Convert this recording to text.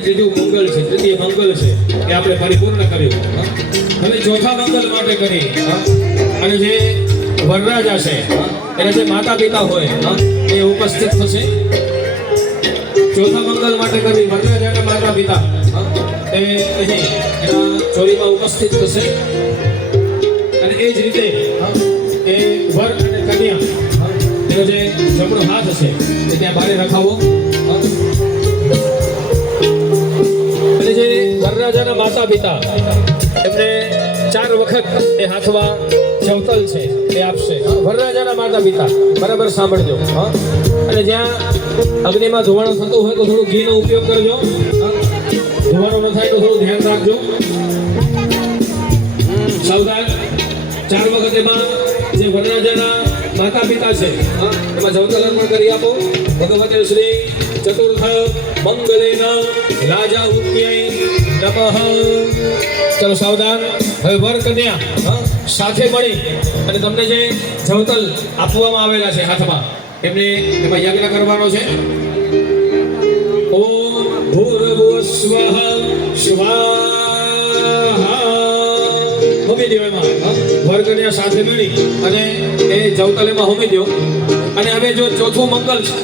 ત્રીજું મંગલ છે, તૃતીય મંગલ છે એ આપણે પરિપૂર્ણ કર્યું. હવે ચોથા મંગલ માટે કરી અને જે વરરાજા છે એના જે માતા પિતા હોય એ ઉપસ્થિત થશે. ચોથા મંગલ માટે કરી વરરાજાના માતા પિતા એ અહીં એના ચોરીમાં ઉપસ્થિત થશે. અને એ જ રીતે એ વર અને કન્યા એનો જે જમણો હાથ છે એ ત્યાં બારે રખાવો. અને જે વરરાજાના માતા પિતા એમને 4 વખત એ હાથમાં જવતલ છે એ આપશે. વરરાજાના માતા પિતા બરાબર સાંભળજો. અને જ્યાં અગ્નિમાં ધુવાણો થતો હોય તો થોડું ઘીનો ઉપયોગ કરજો. ધુવાણો ન થાય તો થોડું ધ્યાન રાખજો. સાવધાન. 4 વખત એમાં જે વરરાજાના માતા પિતા છે એમાં જવતલ અર્પણ કરી આપો. ભગવતે શ્રી ચતુર્થ મંગલેન રાજા ઉત્યય નમઃ. ચલો સાવધાન. હવે વર કન્યા સાથે મળી અને તમને જે જવતલ આપવામાં આવેલા છે હાથમાં એમને એમાં યજ્ઞ કરવાનો છે. ઓમ ભૂર્ભુવઃ સ્વઃ સ્વાહા. હોમી દો એમાં. વર કન્યા સાથે મળી અને એ જવતલ એમાં હોમી દો. અને હવે જો ચોથું મંગલ છે